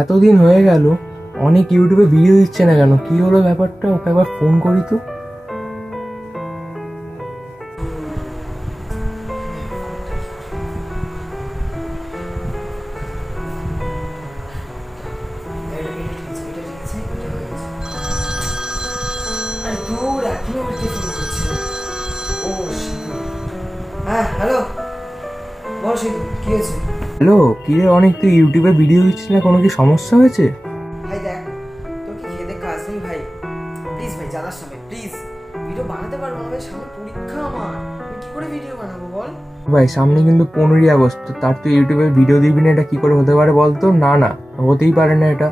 এতদিন হয়ে গেল, অনেক ইউটিউবে ভিডিও দিচ্ছে না কেন? কি হলো ব্যাপারটা? ওকে একবার ফোন করি তো। হ্যালো, কি রে অনেক, তুই ইউটিউবে ভিডিও দিচ্ছিস না, কোনো কি সমস্যা হয়েছে? ভাই দেখ, তোর কি খেয়ে দেখ কাজ নেই ভাই? প্লিজ ভাই জানাস না ভাই, প্লিজ। ভিডিও বানাতে পারবো না ভাই, সামনে পরীক্ষা আমার, আমি কি করে ভিডিও বানাবো বল? ভাই সামনে কিন্তু 15ই আগস্ট, তার তুই ইউটিউবে ভিডিও দিবি না, এটা কি করে হতে পারে বলতো? না না, হতেই পারে না এটা।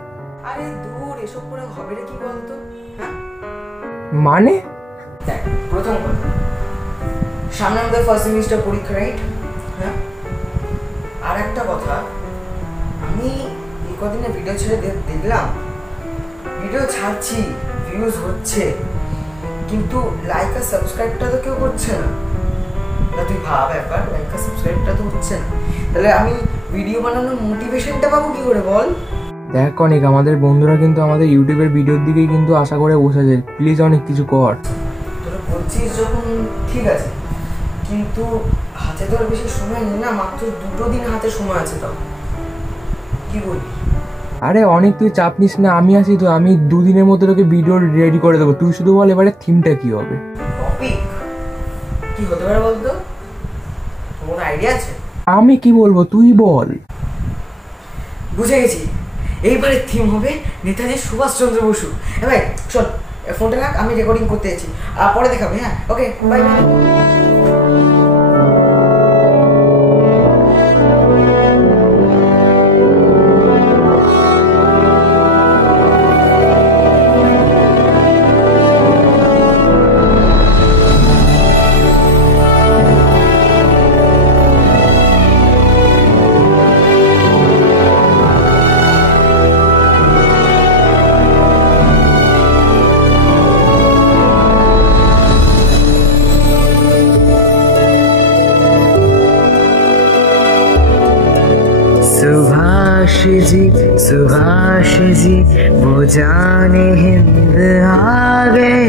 আরে দূর, এসব করে হবে রে কি বলতো? হ্যাঁ মানে দেখ, প্রথম কথা, সামনে আমাদের ফার্স্ট সেমিস্টার পরীক্ষা, রাইট? হ্যাঁ, আর একটা কথা, আমি এই কদিনে ভিডিও ছেড়ে দেখলাম, ভিডিও ছাড়ছি, ভিউজ হচ্ছে, কিন্তু লাইক আর সাবস্ক্রাইবটা তো কেউ করছে না। তুই ভাব একবার, লাইক আর সাবস্ক্রাইবটা তো হচ্ছে না, তাহলে আমি ভিডিও বানানোর মোটিভেশনটা পাবো কি করে বল? দেখ অনেক, আমাদের বন্ধুরা কিন্তু আমাদের ইউটিউবের ভিডিওর দিকেই কিন্তু আশা করে বসেছে, প্লিজ অনেক কিছু কর। তোরা বলছিস যখন ঠিক আছে, কিন্তু হাতে তো আর বেশি সময় নেই না, মাত্র 2 দিন হাতে সময় আছে, তাও কি বলবি? আরে অনেক, তুই চাপ নিস না, আমি আছি তো, আমি 2 দিনের মধ্যে তোকে ভিডিও রেডি করে দেবো। তুই শুধু বল এবারে থিমটা কি হবে, টপিক কি হতে পারে বলতো? তোমার আইডিয়া আছে? আমি কি বলবো, তুই বল। বুঝে গেছি, এইবারে থিম হবে নেতাজি সুভাষচন্দ্র বসু। হ্যাঁ ভাই শোন, ফোনটা রাখ, আমি রেকর্ডিং করতে যাচ্ছি, পরে দেখাবে। হ্যাঁ ওকে, বাই বাই। सुभाष जी वो जाने हिंद आ गए,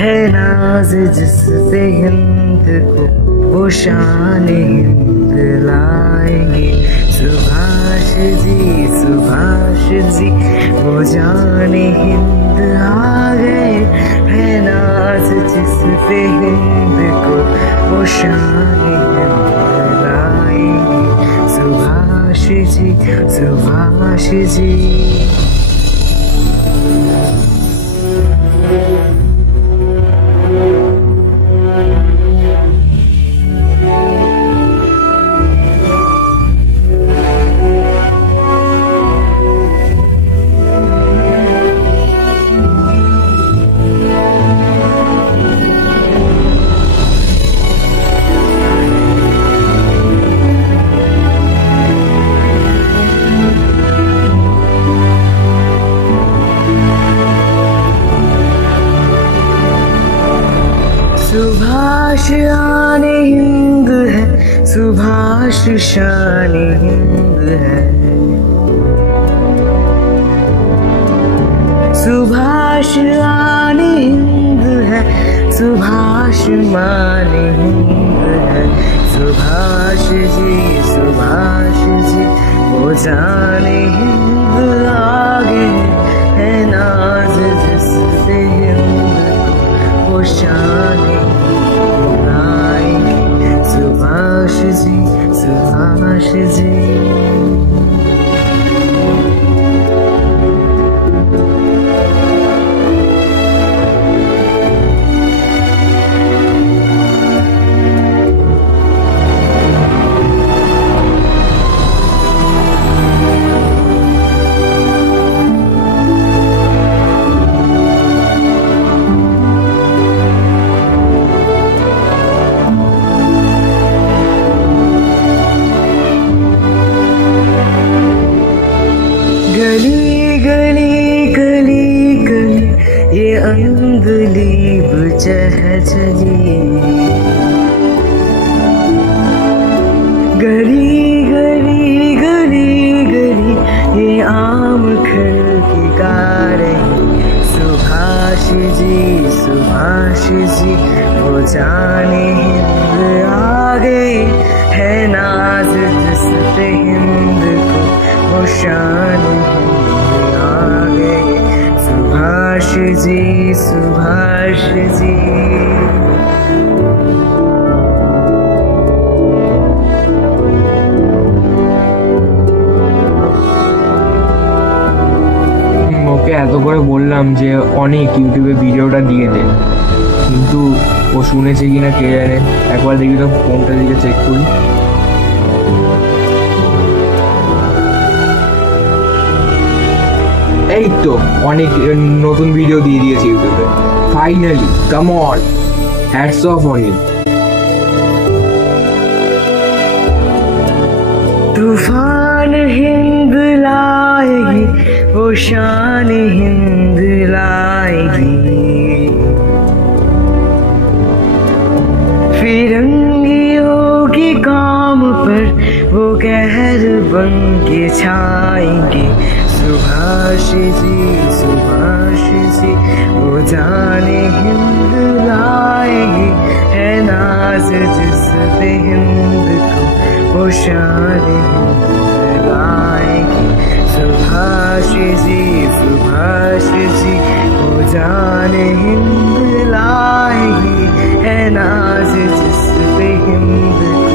है नाज जिस पे हिंद को वो शान हिंद लाएंगे। सुभाष जी वो जाने हिंद आ गए, है नाज जिस पे हिंद को वो शान हिंद लाएंगे। सुभाष जी सुभाष आने हिंद है, सुभाष शान हिंद है। सुभाष आने हिंद है, सुभाष मान हिंद है। सुभाष जी वो जाने हिंद आगे, है नाज जिस पे हिंद वो शान लाएंगे। सुभाष जी अंगलीब चहचली, गली गली गली गली ये आम खिल के गा रही सुभाष जी वो जाने हिंद आ गई है नाज जिस पे हिंद को वो शान हिंद आ गई सुभाष जी ওকে এত করে বললাম যে অনেক ইউটিউবে ভিডিওটা দিয়ে দেন, কিন্তু ও শুনেছে কিনা কে জানে। একবার দেখি তো ফোনটা দিকে চেক করি। এই তো অনেক নতুন ভিডিও দিয়ে দিয়েছে ইউটিউবে finally. Come on, hats off on you. तूफान हिंद लाएगी वो शान हिंद लाएगी फिरंगियों के काम पर वो कहर बन के छाएंगे सुभाष जी वो जाने हिंद लाएगी है नाज जिस पे हिंद को वो शान हिंद लाएगी सुभाष जी वो जाने हिंद लाएगी है नाज जिस पे हिंद को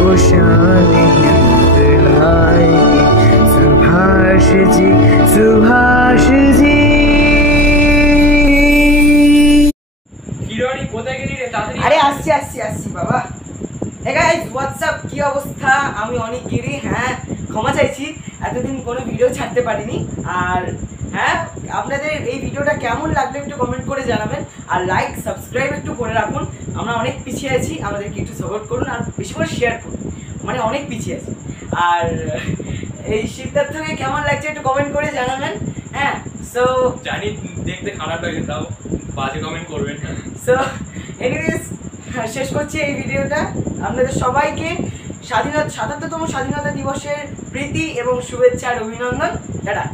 वो शान हिंद लाएगी सुभाष जी আরে আসছি বাবা। হে গাইস হোয়াটসঅ্যাপ, কি অবস্থা? আমি অনেক গিরি। হ্যাঁ, ক্ষমা চাইছি, এতদিন কোনো ভিডিও ছাড়তে পারিনি। আর হ্যাঁ, আপনাদের এই ভিডিওটা কেমন লাগলো একটু কমেন্ট করে জানাবেন, আর লাইক সাবস্ক্রাইব একটু করে রাখুন। আমরা অনেক পিছিয়ে আছি, আমাদেরকে একটু সাপোর্ট করুন, আর বেশি করে শেয়ার করুন, মানে অনেক পিছিয়ে আছি। আর এই সিদ্ধার্থকে কেমন লাগছে একটু কমেন্ট করে জানাবেন। হ্যাঁ, সো জানি দেখতে খারাপ লাগে, তাও বাজে কমেন্ট করবেন না। সো এনিওয়েজ শেষ করছি এই ভিডিওটা। আপনাদের সবাইকে 77তম স্বাধীনতা দিবসের প্রীতি এবং শুভেচ্ছা আর অভিনন্দন। টাটা।